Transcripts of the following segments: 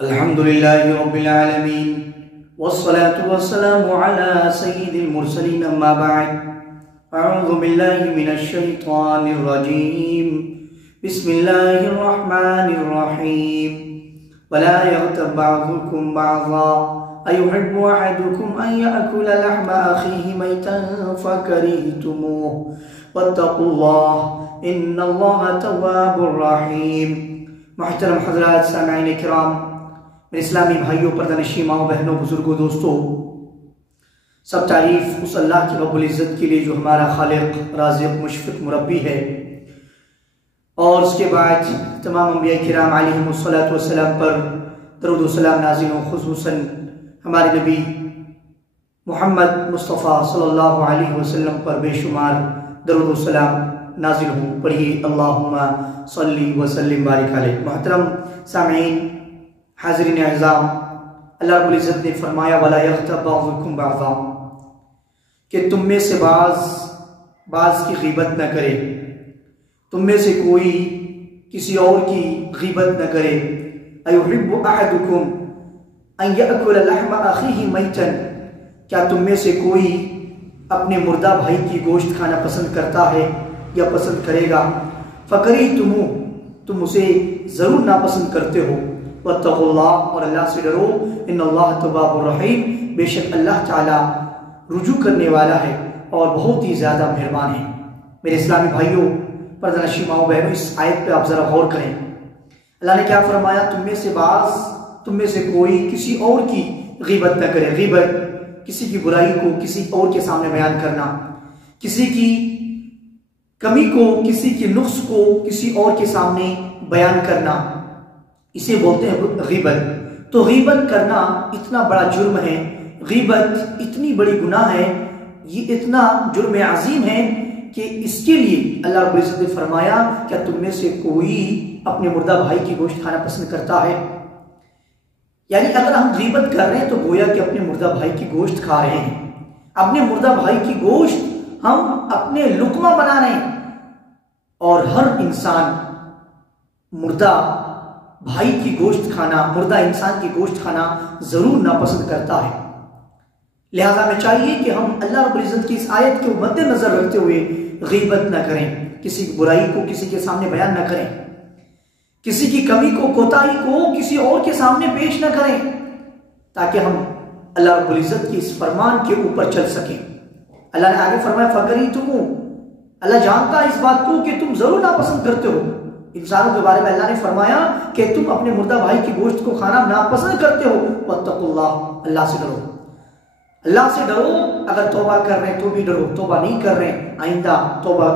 الحمد لله رب العالمين والصلاة والسلام على سيد المرسلين أما بعد أعوذ بالله من الشيطان الرجيم بسم الله الرحمن الرحيم ولا يغتب بعضكم بعضا أيحب أحدكم أن يأكل لحم أخيه ميتا فكرهتموه واتقوا الله إن الله تواب رحيم. محترم حضرات سامعین کرام، میرے اسلامی بھائیوں، پردہ نشین ماؤں بہنوں، بزرگوں، دوستوں، سب تعریف اس اللہ کی رب العزت کے لیے جو ہمارا خالق، رازق، مشفق، مربی ہے، اور اس کے بعد تمام انبیاء کرام علیہم السلام پر درود و سلام نازل ہوں، خصوصاً ہمارے نبی محمد مصطفیٰ صلی اللہ علیہ وسلم پر بے شمار درود و سلام نازل ہوں. پڑھیے اللہم صلی وسلم بارک علیہ. محترم سامعین، حاضرین اعظام، اللہ رب العزت نے فرمایا وَلَا يَغْتَبْ بَعْضُكُمْ بَعْضًا، کہ تم میں سے بعض کی غیبت نہ کرے، تم میں سے کوئی کسی اور کی غیبت نہ کرے. أَيُحِبُّ أَحَدُكُمْ أَن يَأْكُلَ لَحْمَ أَخِيهِ مَيْتًا، کیا تم میں سے کوئی اپنے مردہ بھائی کی گوشت کھانا پسند کرتا ہے یا پسند کرے گا؟ فَكَرِهْتُمُوهُ، تم اسے ضرور ناپسند کرتے ہو. وَاتَّقُوا اللَّهَ، اور اللہ سے ڈرو. إِنَّ اللَّهَ تَوَّابٌ رَحِيمٌ، بے شک اللہ تعالی رجوع کرنے والا ہے اور بہت ہی زیادہ مہربان ہے. میرے اسلامی بھائیوں، پردہ نشین ماؤں بہنوں، اس آیت پہ آپ ذرا غور کریں. اللہ نے کیا فرمایا؟ تم میں سے کوئی کسی اور کی غیبت نہ کرے. غیبت کسی کی برائی کو کسی اور کے سامنے بیان کرنا، کسی کی کمی کو، کسی کی نقص کو کسی اور کے سامنے بیان کرنا، اسے بولتے ہیں غیبت. تو غیبت کرنا اتنا بڑا جرم ہے، غیبت اتنی بڑی گناہ ہے، یہ اتنا جرم عظیم ہے کہ اس کے لیے اللہ رب العزت نے فرمایا کیا تم میں سے کوئی اپنے مردہ بھائی کی گوشت کھانا پسند کرتا ہے؟ یعنی اگر ہم غیبت کر رہے ہیں تو گویا کہ اپنے مردہ بھائی کی گوشت کھا رہے ہیں، اپنے مردہ بھائی کی گوشت ہم اپنے لقمہ بنا رہے ہیں. اور ہر انسان مردہ بھائی کی گوشت کھانا، مردہ انسان کی گوشت کھانا ضرور ناپسند کرتا ہے. لہذا ہمیں چاہیے کہ ہم اللہ رب العزت کی اس آیت کو مد نظر رکھتے ہوئے غیبت نہ کریں، کسی کی برائی کو کسی کے سامنے بیان نہ کریں، کسی کی کمی کو، کوتاہی کو کسی اور کے سامنے پیش نہ کریں، تاکہ ہم اللہ رب العزت کی اس فرمان کے اوپر چل سکیں. اللہ نے آگے فرمایا فَكَرِهْتُمُوهُ، اللہ جانتا ہے اس بات کو کہ تم ضرور ناپسند کرتے ہو. انسانوں کے بارے میں اللہ نے فرمایا کہ تم اپنے مردہ بھائی کی گوشت کو کھانا ناپسند کرتے ہو. وَاتَّقُوا اللَّهَ، اللہ سے ڈرو، اللہ سے ڈرو. اگر توبہ کر رہے ہیں تو بھی ڈرو، توبہ نہیں کر رہے ہیں آئندہ توبہ،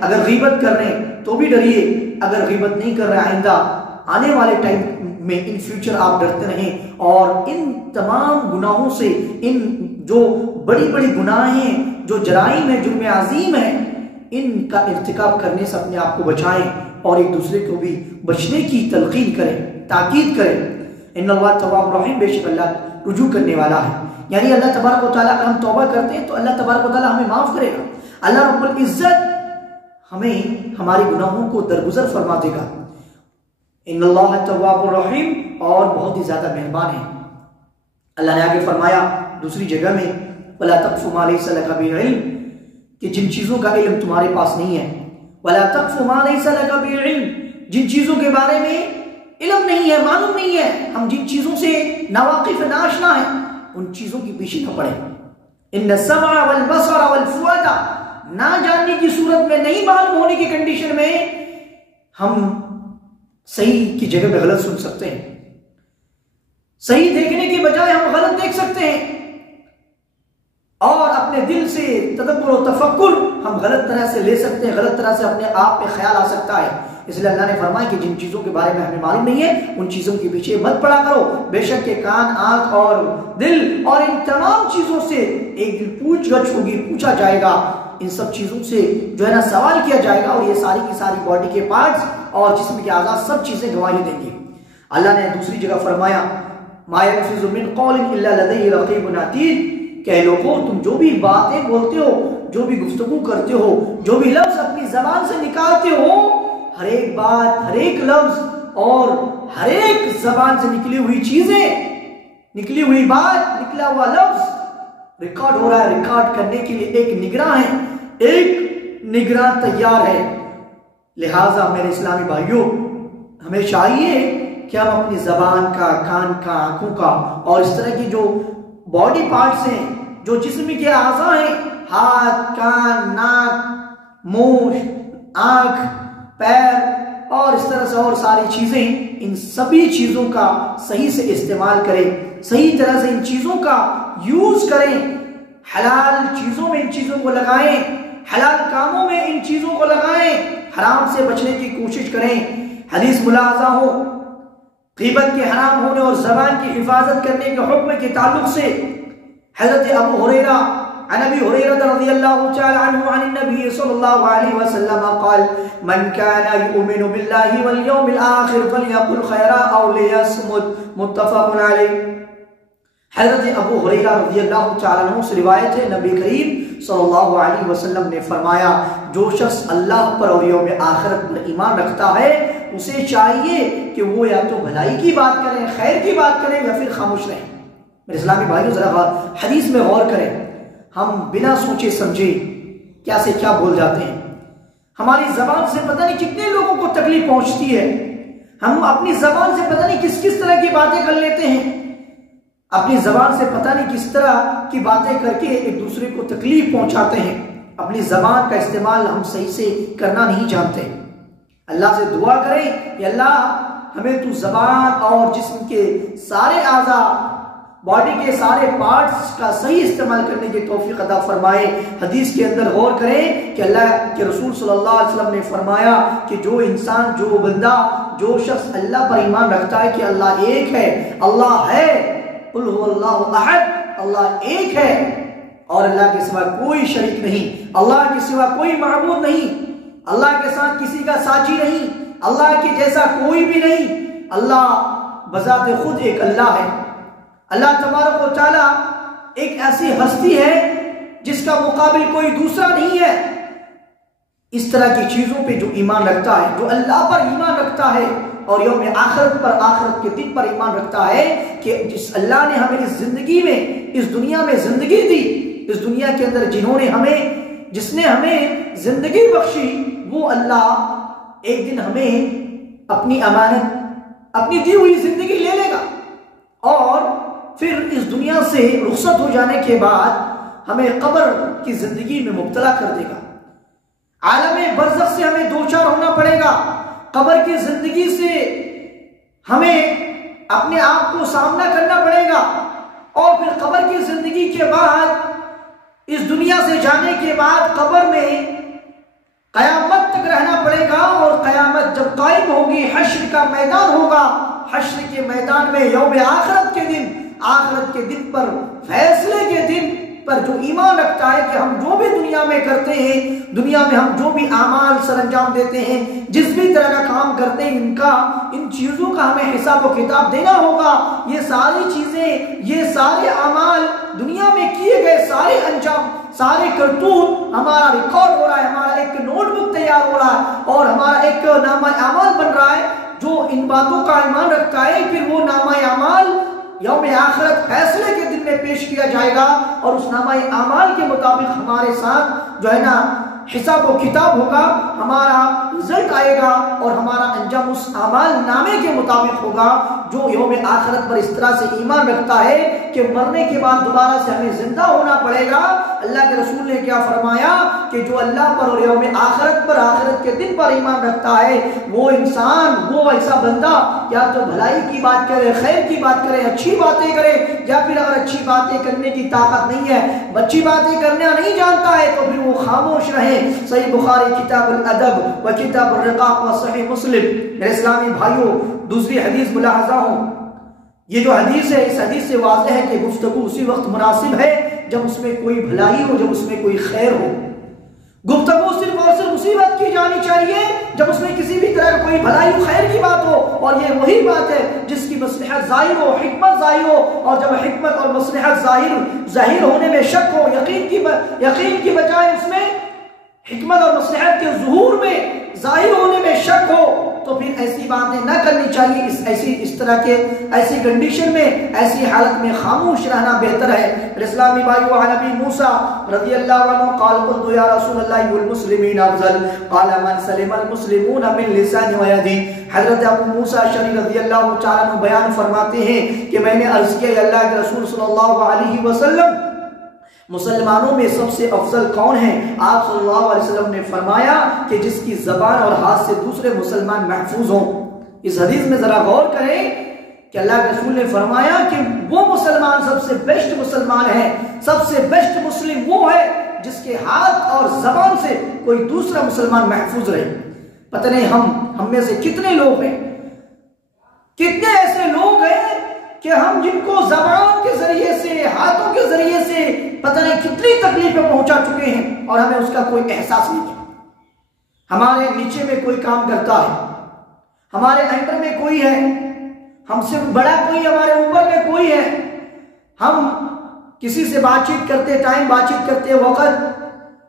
اگر غیبت کر رہے ہیں تو بھی ڈریے، اگر غیبت نہیں کر رہے آئندہ آنے والے ٹائم میں ان فیوچر آپ ڈرتے رہیں. اور ان تمام گناہوں سے، ان جو بڑی بڑی گناہیں، جو جرائم ہیں، جرم عظیم ہیں، ان کا ارتکاب کرنے سے اپنے آپ کو بچائیں اور ایک دوسرے کو بھی بچنے کی تلقین کریں، تاکید کریں. ان اللہ تواب رحیم، بے شک اللہ رجوع کرنے والا ہے. یعنی اللہ تبارک و تعالیٰ اگر ہم توبہ کرتے ہیں تو اللہ تبارک و تعالیٰ ہمیں معاف کرے گا. اللہ رب العزت ہمیں ہمارے گناہوں کو درگزر فرما دے گا. ان اللہ تواب الرحیم، اور بہت ہی زیادہ مہربان ہے. اللہ نے آگے فرمایا دوسری جگہ میں وَلَا تَقْفُ مَا لَيْسَ لَكَ بِهِ عِلْمٌ، کہ جن چیزوں کا علم تمہارے پاس نہیں ہے. وَلَا تَقْفُ مَا لَيْسَ لَكَ بِهِ عِلْمٌ، جن چیزوں کے بارے میں علم نہیں ہے، معلوم نہیں ہے، ہم جن چیزوں سے ناواقف ناشنا ہیں ان چیزوں کی پیچھے نہ پڑیں. ان السمع والبصر والفؤاد، نہ جاننے کی صورت میں، نہیں معلوم ہونے کی کنڈیشن میں ہم صحیح کی جگہ پہ غلط سن سکتے ہیں، صحیح دیکھنے کے بجائے ہم غلط دیکھ سکتے ہیں، اور اپنے دل سے تدبر و تفکر ہم غلط طرح سے لے سکتے ہیں، غلط طرح سے اپنے آپ پہ خیال آ سکتا ہے. اس لیے اللہ نے فرمایا کہ جن چیزوں کے بارے میں ہمیں معلوم نہیں ہے ان چیزوں کے پیچھے مت پڑا کرو. بے شک کہ کان، آنکھ اور دل اور ان تمام چیزوں سے ایک دن پوچھ گچھ ہوگی، پوچھا جائے گا. ان سب چیزوں سے جو ہے نا سوال کیا جائے گا، اور یہ ساری کی ساری باڈی کے پارٹس اور جسم کے اعضاء سب چیزیں گواہی دیں گی. اللہ نے دوسری جگہ فرمایا ما یلفظ من قول الا لدیہ رقیب عتید، کہ لوگوں تم جو بھی باتیں بولتے ہو، جو بھی گفتگو کرتے ہو، جو بھی لفظ اپنی زبان سے نکالتے ہو، ہر ایک بات، ہر ایک لفظ اور ہر ایک زبان سے نکلی ہوئی چیزیں، نکلی ہوئی بات، نکلا ہوا لفظ ریکارڈ ہو رہا ہے۔ ریکارڈ کرنے کے لیے ایک نگراں ہے، ایک نگراں تیار ہے۔ لہٰذا میرے اسلامی بھائیوں، ہمیں چاہیے کہ ہم اپنی زبان کا، کان کا، آنکھوں کا اور اس طرح کی جو باڈی پارٹس ہیں، جو جسم کے اعضاء ہیں، ہاتھ، کان، ناک، منہ، آنکھ، پیر اور اس طرح سے اور ساری چیزیں، ان سبھی چیزوں کا صحیح سے استعمال کریں، صحیح طرح سے ان چیزوں کا یوز کریں، حلال چیزوں میں ان چیزوں کو لگائیں، حلال کاموں میں ان چیزوں کو لگائیں، حرام سے بچنے کی کوشش کریں۔ حدیث ملاحظہ ہو، غیبت کے حرام ہونے اور زبان کی حفاظت کرنے کے حکم کے تعلق سے حضرت ابو ہریرہ عن ابي هريره رضي الله تعالى عنه عن النبي صلى الله عليه وسلم قال من كان يؤمن بالله واليوم الاخر فليقل خيرا او ليصمت، متفق عليه۔ حضرت ابو ہریرہ رضی اللہ تعالیٰ عنہ سے روایت ہے، نبی کریم صلی اللہ علیہ وسلم نے فرمایا، جو شخص اللہ پر اور یوم آخرت پر ایمان رکھتا ہے اسے چاہیے کہ وہ یا تو بھلائی کی بات کریں، خیر کی بات کریں، یا پھر خاموش رہیں۔ میرے اسلامی بھائیوں، ذرا حدیث میں غور کریں۔ ہم بنا سوچے سمجھے کیا سے کیا بول جاتے ہیں۔ ہماری زبان سے پتہ نہیں کتنے لوگوں کو تکلیف پہنچتی ہے۔ ہم اپنی زبان سے پتہ نہیں کس کس طرح کی باتیں کر لیتے ہیں، اپنی زبان سے پتہ نہیں کس طرح کی باتیں کر کے ایک دوسرے کو تکلیف پہنچاتے ہیں۔ اپنی زبان کا استعمال ہم صحیح سے کرنا نہیں جانتے۔ اللہ سے دعا کریں کہ اللہ ہمیں تو زبان اور جسم کے سارے اعضاء، باڈی کے سارے پارٹس کا صحیح استعمال کرنے کی توفیق عطا فرمائے۔ حدیث کے اندر غور کریں کہ اللہ کے رسول صلی اللہ علیہ وسلم نے فرمایا کہ جو انسان، جو بندہ، جو شخص اللہ پر ایمان رکھتا ہے کہ اللہ ایک ہے، اللہ ہے، قل هو اللہ احد، اللہ ایک ہے اور اللہ کے سوا کوئی شریک نہیں، اللہ کے سوا کوئی معبود نہیں، اللہ کے ساتھ کسی کا ساجی نہیں، اللہ کے جیسا کوئی بھی نہیں، اللہ بذات خود ایک اللہ ہے۔ اللہ تبارک و تعالیٰ ایک ایسی ہستی ہے جس کا مقابل کوئی دوسرا نہیں ہے۔ اس طرح کی چیزوں پہ جو ایمان رکھتا ہے، جو اللہ پر ایمان رکھتا ہے اور یوم آخرت پر، آخرت کے دن پر ایمان رکھتا ہے کہ جس اللہ نے ہمیں اس زندگی میں، اس دنیا میں زندگی دی، اس دنیا کے اندر جس نے ہمیں زندگی بخشی، وہ اللہ ایک دن ہمیں اپنی امانت، اپنی دی ہوئی زندگی لے لے گا اور پھر اس دنیا سے رخصت ہو جانے کے بعد ہمیں قبر کی زندگی میں مبتلا کر دے گا۔ عالم برزخ سے ہمیں دوچار ہونا پڑے گا، قبر کی زندگی سے ہمیں اپنے آپ کو سامنا کرنا پڑے گا، اور پھر قبر کی زندگی کے بعد، اس دنیا سے جانے کے بعد قبر میں قیامت تک رہنا پڑے گا، اور قیامت جب قائم ہوگی، حشر کا میدان ہوگا، حشر کے میدان میں یوم آخرت کے دن، آخرت کے دن پر، فیصلے کے دن پر جو ایمان رکھتا ہے کہ ہم جو بھی دنیا میں کرتے ہیں، دنیا میں ہم جو بھی اعمال سر انجام دیتے ہیں، جس بھی طرح کا کام کرتے ہیں، ان چیزوں کا ہمیں حساب و کتاب دینا ہوگا۔ یہ ساری چیزیں، یہ سارے اعمال، دنیا میں کیے گئے سارے انجام، سارے کرتوت ہمارا ریکارڈ ہو رہا ہے، ہمارا ایک نوٹ بک تیار ہو رہا ہے اور ہمارا ایک نامہ اعمال بن رہا ہے۔ جو ان باتوں کا ایمان رکھتا ہے، پھر وہ نامہ اعمال یوم آخرت فیصلے کے دن میں پیش کیا جائے گا، اور اس نامہ اعمال کے مطابق ہمارے ساتھ جو ہے نا حساب و کتاب ہوگا، ہمارا رزلٹ آئے گا اور ہمارا انجام اس اعمال نامے کے مطابق ہوگا۔ جو یوم آخرت پر اس طرح سے ایمان رکھتا ہے کہ مرنے کے بعد دوبارہ سے ہمیں زندہ ہونا پڑے گا، اللہ کے رسول نے کیا فرمایا کہ جو اللہ پر اور یوم آخرت پر، آخرت کے دن پر ایمان رکھتا ہے، وہ انسان، وہ ایسا بندہ یا تو بھلائی کی بات کرے، خیر کی بات کرے، اچھی باتیں کرے، یا پھر اگر اچھی باتیں کرنے کی طاقت نہیں ہے، اچھی باتیں کرنا نہیں جانتا ہے، تو پھر وہ خاموش رہے۔ صحیح بخاری کتاب الادب و کتاب الرقاق و صحیح مسلم۔ میرے اسلامی بھائیوں، دوسری حدیث ملاحظہ ہو، یہ جو حدیث ہے، اس حدیث سے واضح ہے کہ گفتگو اسی وقت مناسب ہے جب اس میں کوئی بھلائی ہو، جب اس میں کوئی خیر ہو۔ گفتگو صرف اور صرف اسی وقت کی جانی چاہیے جب اس میں کسی بھی طرح کوئی بھلائی و خیر کی بات ہو، اور یہ وہی بات ہے جس کی مصلحت ظاہر ہو، حکمت ظاہر ہو، اور جب حکمت اور مصلحت ظاہر ہونے میں شک ہو، یقین کی بجائے اس میں حکمت اور مصلحت کے ظہور میں، ظاہر ہونے میں شک ہو، تو پھر ایسی باتیں نہ کرنی چاہیے. اس طرح کے ایسی کنڈیشن میں، ایسی حالت میں خاموش رہنا بہتر ہے. اسلامی بھائیو، عن ابی موسیٰ رضی اللہ عنہ قال قلت یا رسول اللہ والمسلمین افضل قال من سلم المسلمون من لسان و یدی. حضرت ابو موسیٰ اشعری رضی اللہ تعالیٰ عنہ بیان فرماتے ہیں کہ میں نے عرض کیا اللہ کے رسول صلی اللہ علیہ وسلم مسلمانوں میں سب سے افضل کون ہے؟ آپ صلی اللہ علیہ وسلم نے فرمایا کہ جس کی زبان اور ہاتھ سے دوسرے مسلمان محفوظ ہوں. اس حدیث میں ذرا غور کریں کہ اللہ کے رسول نے فرمایا کہ وہ مسلمان سب سے بیسٹ مسلمان ہے، سب سے بیسٹ مسلم وہ ہے جس کے ہاتھ اور زبان سے کوئی دوسرا مسلمان محفوظ رہے. پتہ نہیں ہم میں سے کتنے لوگ ہیں، کتنے ایسے لوگ ہیں کہ ہم جن کو زبان کے ذریعے سے، ہاتھوں کے ذریعے سے پتہ نہیں کتنی تکلیفیں پہنچا چکے ہیں اور ہمیں اس کا کوئی احساس نہیں کیا. ہمارے نیچے میں کوئی کام کرتا ہے، ہمارے انڈر میں کوئی ہے، ہم سے بڑا کوئی ہمارے اوپر میں کوئی ہے، ہم کسی سے بات چیت کرتے ٹائم، بات چیت کرتے وقت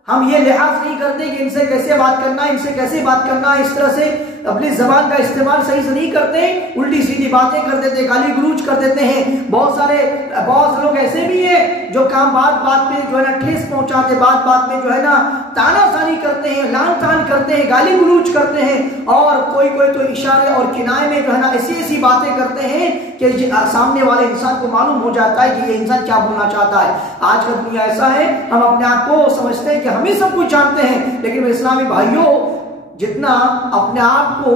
ہم یہ لحاظ نہیں کرتے کہ ان سے کیسے بات کرنا ہے، ان سے کیسے بات کرنا ہے، اس طرح سے اپنی زبان کا استعمال صحیح سے نہیں کرتے، الٹی سیدھی باتیں کر دیتے، گالی گلوچ کر دیتے ہیں. بہت لوگ ایسے بھی ہیں جو کام بات میں جو ہے نا ٹھیس پہنچاتے، بات میں جو ہے نا تانا ثانی کرتے ہیں، لان تان کرتے ہیں، گالی گلوچ کرتے ہیں، اور کوئی تو اشارے اور کنائے میں جو ہے نا ایسی باتیں کرتے ہیں کہ سامنے والے انسان کو معلوم ہو جاتا ہے کہ یہ انسان کیا بولنا چاہتا ہے. آج کا دنیا ایسا ہے، ہم اپنے آپ کو سمجھتے ہیں کہ ہم ہی سب کچھ جانتے ہیں، لیکن میرے اسلامی بھائیوں جتنا اپنے آپ کو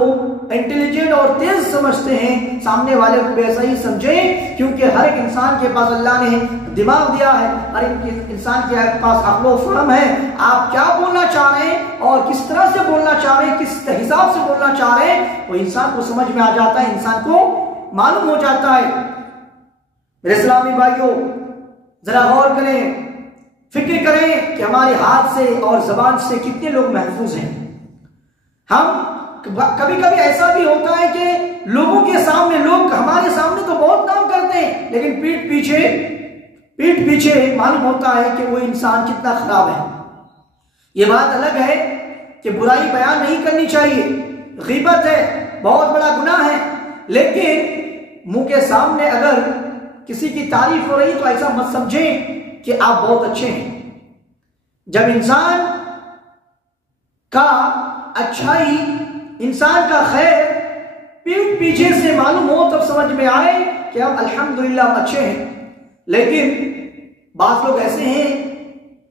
انٹیلیجنٹ اور تیز سمجھتے ہیں، سامنے والے کو بھی ایسا ہی سمجھیں، کیونکہ ہر ایک انسان کے پاس اللہ نے دماغ دیا ہے، ہر ایک انسان کے پاس عقل و فہم ہے. آپ کیا بولنا چاہ رہے ہیں اور کس طرح سے بولنا چاہ رہے ہیں، کس حساب سے بولنا چاہ رہے ہیں، وہ انسان کو سمجھ میں آ جاتا ہے، انسان کو معلوم ہو جاتا ہے. میرے اسلامی بھائیوں ذرا غور کریں، فکر کریں کہ ہمارے ہاتھ سے اور زبان سے کتنے لوگ محفوظ ہیں. ہم کبھی ایسا بھی ہوتا ہے کہ لوگوں کے سامنے، لوگ ہمارے سامنے تو بہت کام کرتے ہیں، لیکن پیٹ پیچھے معلوم ہوتا ہے کہ وہ انسان کتنا خراب ہے. یہ بات الگ ہے کہ برائی بیان نہیں کرنی چاہیے، غیبت ہے، بہت بڑا گناہ ہے، لیکن منہ کے سامنے اگر کسی کی تعریف ہو رہی تو ایسا مت سمجھیں کہ آپ بہت اچھے ہیں. جب انسان کا اچھائی، انسان کا خیر پیٹ پیچھے سے معلوم ہو تب سمجھ میں آئے کہ ہم الحمدللہ اچھے ہیں. لیکن بعض لوگ ایسے ہیں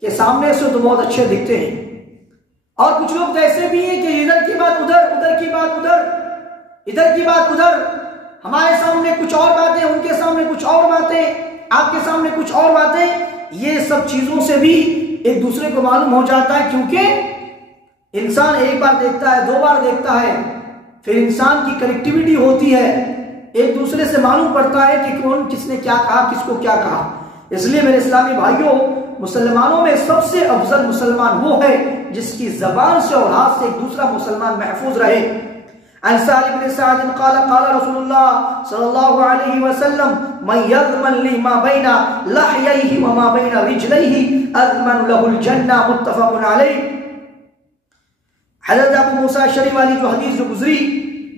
کہ سامنے سے تو بہت اچھے دکھتے ہیں، اور کچھ لوگ تو ایسے بھی ہیں کہ ادھر کی بات ادھر، ادھر کی بات ادھر، ادھر کی بات ادھر، ہمارے سامنے کچھ اور باتیں، ان کے سامنے کچھ اور باتیں، آپ کے سامنے کچھ اور باتیں. یہ سب چیزوں سے بھی ایک دوسرے کو معلوم ہو جاتا ہے، کیونکہ انسان ایک بار دیکھتا ہے، 2 بار دیکھتا ہے، پھر انسان کی کنیکٹیویٹی ہوتی ہے، ایک دوسرے سے معلوم پڑتا ہے کہ کون کس نے کیا کہا، کس کو کیا کہا. اس لیے میرے اسلامی بھائیوں، مسلمانوں میں سب سے افضل مسلمان وہ ہے جس کی زبان سے اور ہاتھ سے ایک دوسرا مسلمان محفوظ رہے. عن سالم بن سعد قال قال رسول اللہ صلی اللہ علیہ وسلم من یضمن لی ما بین لحییہ وما بین رجلیہ اضمن له الجنہ. متفق علیہ. حضرت ابو موسیٰ اشعری والی جو حدیث جو گزری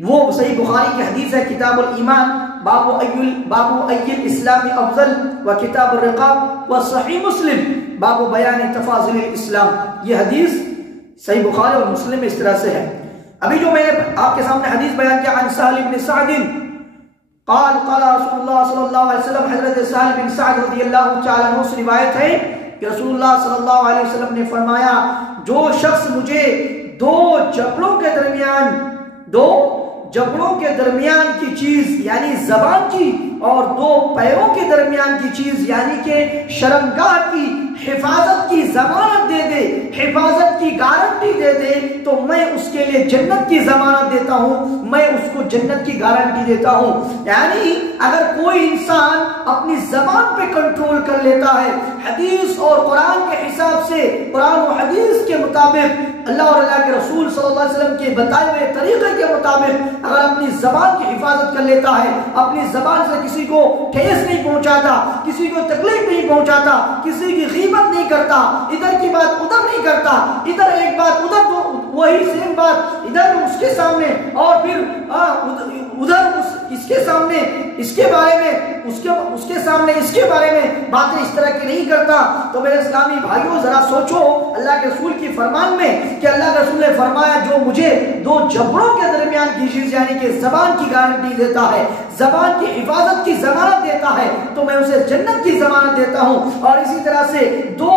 وہ صحیح بخاری کی حدیث ہے، کتاب الایمان باب ای الاسلام افضل، و کتاب الرقاب، و صحیح مسلم باب بیان تفاضل الاسلام. یہ حدیث صحیح بخاری اور مسلم میں اس طرح سے ہے. ابھی جو میں نے آپ کے سامنے حدیث بیان کیا، عن سہل بن سعد قال قال رسول اللہ صلی اللہ علیہ وسلم، حضرت سہل بن سعد رضی اللہ تعالیٰ عنہ سے روایت ہے کہ رسول اللہ صلی اللہ علیہ وسلم نے فرمایا، جو شخص مجھے دو جبڑوں کے درمیان کی چیز یعنی زبان کی اور 2 پیروں کے درمیان کی چیز یعنی کہ شرمگاہ کی حفاظت کی ضمانت دے دے، حفاظت کی گارنٹی دے دے، تو میں اس کے لیے جنت کی ضمانت دیتا ہوں، میں اس کو جنت کی گارنٹی دیتا ہوں. یعنی اگر کوئی انسان اپنی زبان پہ کنٹرول کر لیتا ہے، حدیث اور قرآن کے حساب سے، قرآن و حدیث کے مطابق، اللہ اور اللہ کے رسول صلی اللہ علیہ وسلم کے بتائے ہوئے طریقے کے مطابق اگر اپنی زبان کی حفاظت کر لیتا ہے، اپنی زبان سے کسی کو ٹھیس نہیں پہنچاتا، کسی کو تکلیف نہیں پہنچاتا، کسی کی غیبت نہیں کرتا، ادھر کی بات ادھر نہیں کرتا، ادھر ایک بات وہی سیم بات ادھر اس کے سامنے اور پھر ادھر اس کے سامنے اس کے بارے میں اس کے سامنے اس کے بارے میں باتیں اس طرح کی نہیں کرتا. تو میرے اسلامی بھائیوں ذرا سوچو اللہ کے رسول کی فرمان میں کہ اللہ کے رسول نے فرمایا جو مجھے دو جبڑوں کے درمیان کی چیز یعنی کہ زبان کی گارنٹی دیتا ہے, زبان کی حفاظت کی ضمانت دیتا ہے, تو میں اسے جنت کی ضمانت دیتا ہوں. اور اسی طرح سے دو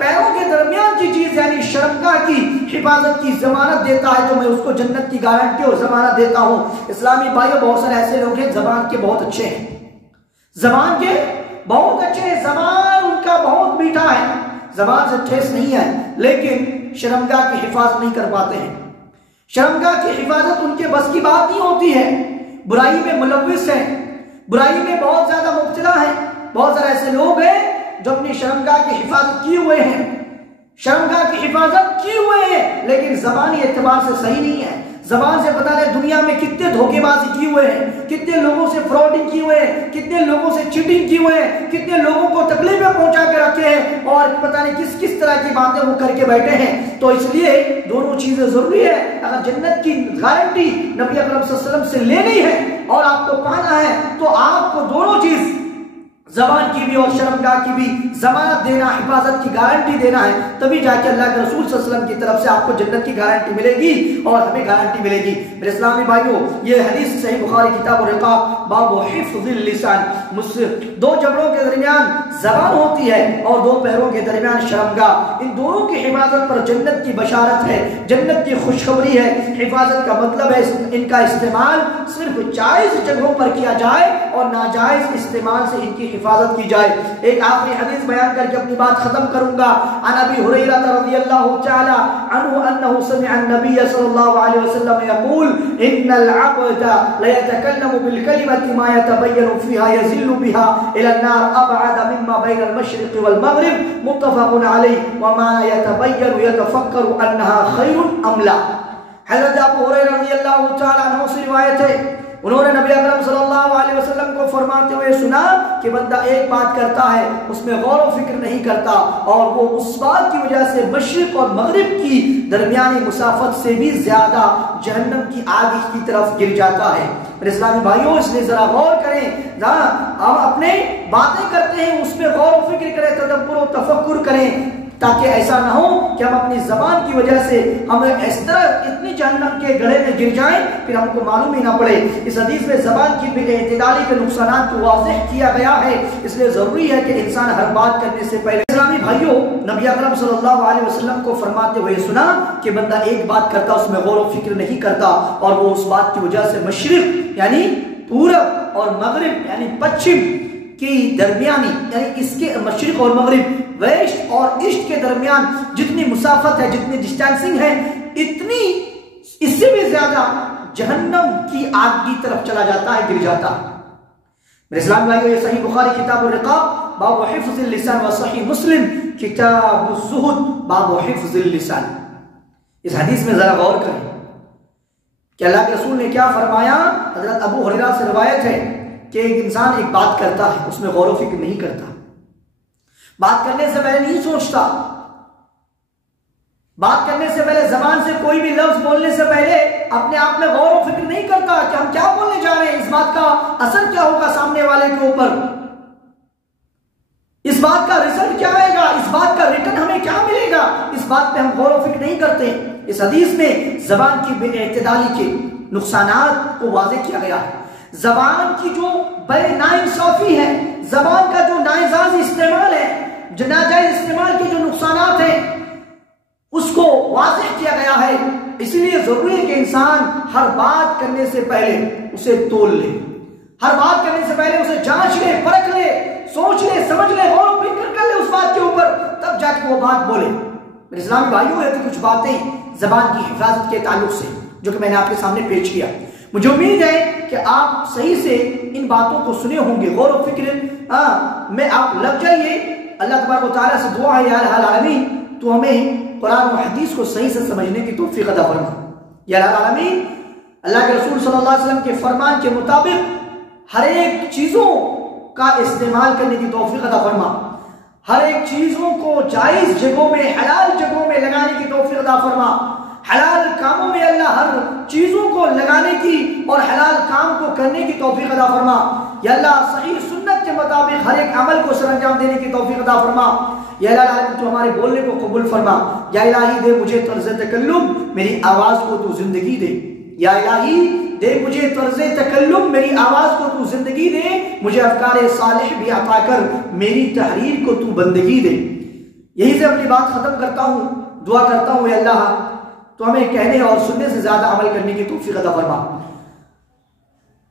پیروں کے درمیان کی چیز یعنی شرمگاہ کی حفاظت کی ضمانت دیتا ہے, تو میں اس کو جنت کی گارنٹی اور ضمانت دیتا ہوں. اسلامی بھائیوں بہت سارے ایسے لوگ ہیں زبان کے بہت اچھے ہیں, زبان کے بہت اچھے ہیں, زبان ان کا بہت میٹھا ہے, زبان سے ٹھیس نہیں ہے, لیکن شرمگاہ کی حفاظت نہیں کر پاتے ہیں. شرمگاہ کی حفاظت ان کے بس کی بات نہیں ہوتی ہے, برائی میں ملوث ہیں, برائی میں بہت زیادہ مبتلا ہیں. بہت سارے ایسے لوگ ہیں جو اپنی شرمگاہ کی حفاظت کیے ہوئے ہیں, شرمگاہ کی حفاظت کیے ہوئے ہیں, لیکن زبانی اعتبار سے صحیح نہیں ہے. زبان سے پتہ نہیں دنیا میں کتنے دھوکے بازی کیے ہوئے ہیں, کتنے لوگوں سے فراڈنگ کیے ہوئے ہیں, کتنے لوگوں سے چیٹنگ کیے ہوئے ہیں, کتنے لوگوں کو تکلیفیں پہنچا کے رکھے ہیں, اور پتہ نہیں کس طرح کی باتیں وہ کر کے بیٹھے ہیں. تو اس لیے دونوں چیزیں ضروری ہے. اگر جنت کی گارنٹی نبی اکرم صلی اللہ علیہ وسلم سے لینی ہے اور آپ کو پانا ہے تو آپ کو دونوں چیز زبان کی بھی اور شرمگاہ کی بھی ضمانت دینا, حفاظت کی گارنٹی دینا ہے, تبھی جا کے اللہ کے رسول صلی اللہ علیہ وسلم کی طرف سے آپ کو جنت کی گارنٹی ملے گی اور ہمیں گارنٹی ملے گی. میرے اسلامی بھائیوں یہ حدیث صحیح بخاری کتاب الرقاق باب حفظ اللسان, دو جبڑوں کے درمیان زبان ہوتی ہے اور دو پیروں کے درمیان شرمگاہ, ان دونوں کی حفاظت پر جنت کی بشارت ہے, جنت کی خوشخبری ہے. حفاظت کا مطلب ہے ان کا استعمال صرف جائز جگہوں پر کیا جائے اور ناجائز استعمال سے ان کی حفاظت کی جائے. ایک آخری حدیث بیان کر کے اپنی بات ختم کروں گا. عن ابی ہریرہ رضی اللہ تعالی عنہ انه سمع النبي صلی اللہ علیہ وسلم يقول ان العبد ليتكلم بالكلمة ما يتبين فيها يزل بها الى النار ابعد مما بين المشرق والمغرب متفق عليه وما يتبين يتفكر انها خير ام لا. حضرت ابو ہریرہ رضی اللہ تعالی عنہ سے روایت ہے, انہوں نے نبی اکرم صلی اللہ علیہ وسلم کو فرماتے ہوئے سنا کہ بندہ ایک بات کرتا ہے اس میں غور و فکر نہیں کرتا اور وہ اس بات کی وجہ سے مشرق اور مغرب کی درمیانی مسافت سے بھی زیادہ جہنم کی آگ کی طرف گر جاتا ہے. میرے اسلامی بھائیوں اس لیے ذرا غور کریں, ہم اپنے باتیں کرتے ہیں اس میں غور و فکر کریں, تدبر و تفکر کریں, تاکہ ایسا نہ ہو کہ ہم اپنی زبان کی وجہ سے ہمیں اس طرح اتنی جہنم کے گڑھے میں گر جائیں پھر ہم کو معلوم ہی نہ پڑے. اس حدیث میں زبان کی بے اعتدالی کے نقصانات کو واضح کیا گیا ہے, اس لیے ضروری ہے کہ انسان ہر بات کرنے سے پہلے. اسلامی بھائیوں نبی اکرم صلی اللہ علیہ وسلم کو فرماتے ہوئے سنا کہ بندہ ایک بات کرتا اس میں غور و فکر نہیں کرتا اور وہ اس بات کی وجہ سے مشرق یعنی پورب اور مغرب یعنی پچھم کی درمیانی یعنی اس کے مشرق اور مغرب ویسٹ اور ایسٹ کے درمیان جتنی مسافت ہے, جتنی ڈسٹینسنگ ہے, اتنی اس سے بھی زیادہ جہنم کی آگ کی طرف چلا جاتا ہے, گر جاتا ہے. میرے اسلام بھائیو یہ صحیح بخاری کتاب الرقاق باب حفظ اللسان و صحیح مسلم کتاب الزہد باب حفظ اللسان. اس حدیث میں ذرا غور کریں کہ اللہ کے رسول نے کیا فرمایا. حضرت ابو ہریرہ سے روایت ہے کہ ایک انسان ایک بات کرتا ہے اس میں غور و فکر نہیں کرتا, بات کرنے سے پہلے نہیں سوچتا, بات کرنے سے پہلے زبان سے کوئی بھی لفظ بولنے سے پہلے اپنے آپ میں غور و فکر نہیں کرتا کہ ہم کیا بولنے جا رہے ہیں, اس بات کا اثر کیا ہوگا سامنے والے کے اوپر, اس بات کا رزلٹ کیا آئے گا, اس بات کا ریٹرن ہمیں کیا ملے گا, اس بات پہ ہم غور و فکر نہیں کرتے. اس حدیث میں زبان کی بے اعتدالی کے نقصانات کو واضح کیا گیا ہے. زبان کی جو بے ناانصافی ہے, زبان کا جو ناجائز استعمال ہے, ناجائز استعمال کے جو نقصانات ہیں اس کو واضح کیا گیا ہے. اس لیے ضروری ہے کہ انسان ہر بات کرنے سے پہلے اسے تول لے, ہر بات کرنے سے پہلے اسے جانچ لے, پرکھ لے, سوچ لے, سمجھ لے, غور و فکر کر لے اس بات کے اوپر, تب جا کے وہ بات بولے. میرے اسلامی بھائیوں یہ تو کچھ باتیں زبان کی حفاظت کے تعلق سے جو کہ میں نے آپ کے سامنے پیش کیا. مجھے امید ہے کہ آپ صحیح سے ان باتوں کو سنے ہوں گے, غور و فکر میں آپ لگ جائیے. اللہ تبارک و تعالیٰ سے دعا ہے یا الہ العالمین تو ہمیں قرآن و حدیث کو صحیح سے سمجھنے کی توفیق عطا فرما. یا الہ العالمین اللہ کے رسول صلی اللہ علیہ وسلم کے فرمان کے مطابق ہر ایک چیزوں کا استعمال کرنے کی توفیق عطا فرما, ہر ایک چیزوں کو جائز جگہوں میں, حلال جگہوں میں لگانے کی توفیق عطا فرما, حلال کاموں میں اللہ ہر چیزوں کو لگانے کی اور حلال کام کو کرنے کی توفیق عطا فرما۔ یا اللہ صحیح سنت کے مطابق ہر ایک عمل کو سر انجام دینے کی توفیق عطا فرما۔ یا اللہ تو ہمارے بولنے کو قبول فرما۔ یا الہی دے مجھے طرز تکلم، میری آواز کو تو زندگی دے۔ یا الہی دے مجھے طرز تکلم، میری آواز کو تو زندگی دے، مجھے افکار صالح بھی عطا کر، میری تحریر کو تو بندگی دے۔ یہی سے اپنی بات ختم کرتا ہوں، دعا کرتا ہوں اے اللہ تو ہمیں کہنے اور سننے سے زیادہ عمل کرنے کی توفیق عطا فرما۔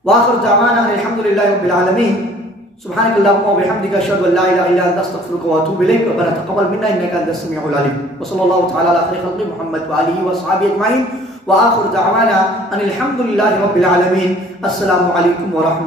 وآخر دعوانا الحمدللہ رب العالمین، سبحانک اللہم و بحمدک، اشہد ان لا الہ الا انت، استغفرک و اتوب الیک، ربنا تقبل منا انک انت السمیع العلیم، وصلی اللہ تعالی علی خیر خلق محمد وآلہ وصحبہ اجمعین، وآخر دعوانا ان الحمدللہ رب العالمین۔ السلام علیکم ورحمۃ